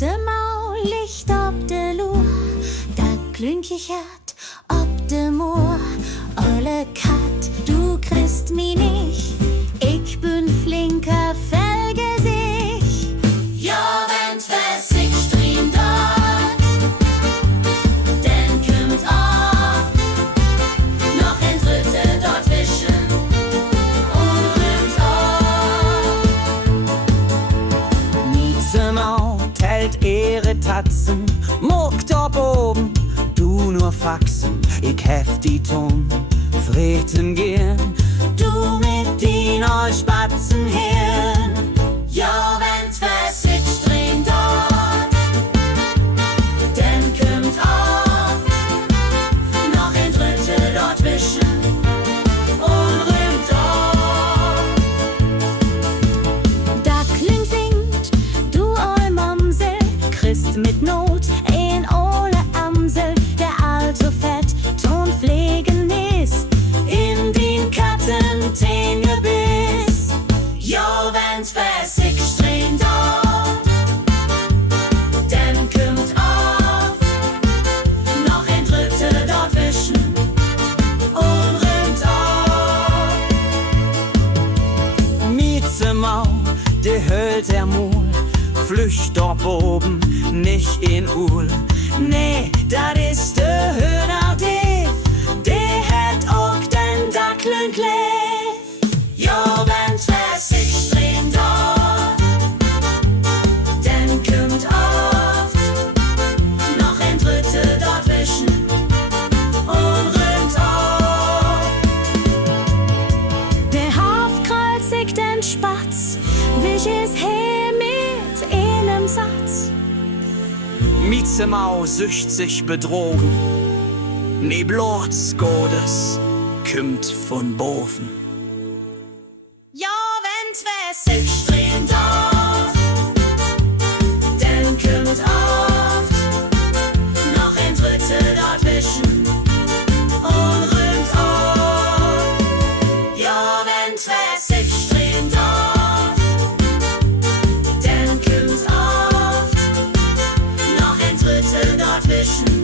Mau Licht ob de Lur, da klünkichert ob de Moor. Olle Kat, du kriegst mi nicht, ich bin flinker Fellgesicht. Ja, wenn's Wessig strien dort, denn kümmt oft noch ein Dritte dort wischen und rühmt oft. Miezemau tellt ihre Tatzen, muckt ob oben, du nur Faxen, ich heft die Ton, freten gern, du mit din ol Spatzenhirn. Ja, wenn's Wessig strien dort, denn kümmt oft noch ein Dritte dort wischen und rühmt oft. Dackling singt, du ol Momsel, kriegst mit Not ein ole Amsel, der also fett Ton pflegen ist in den Katten Gebiss. Ja, wenn's Wessig strien dort, denn kümmt oft noch ein Dritte dort wischen und rühmt oft. Miezemau, de höllt der Mul, flücht dort oben, nicht in Uhl. Nee, dat is de Höhner Diff, de het ook den Dacklen Kleff. Ja, wenn's Wessig strien dort, denn kümmt oft noch ein Dritte dort wischen und rühmt oft. Der Haf kreuzigt den Spatz, welches he mit einem Satz. Miezemau sücht sich betrogen, nee bloß Godes kümmt von Boven. Ja, wenn's Wessig strien dort, denn kümmt oft noch ein Dritte dort wischen und rühmt oft. Ja, wenn's Wessig strien dort, denn kümmt oft noch ein Dritte dort wischen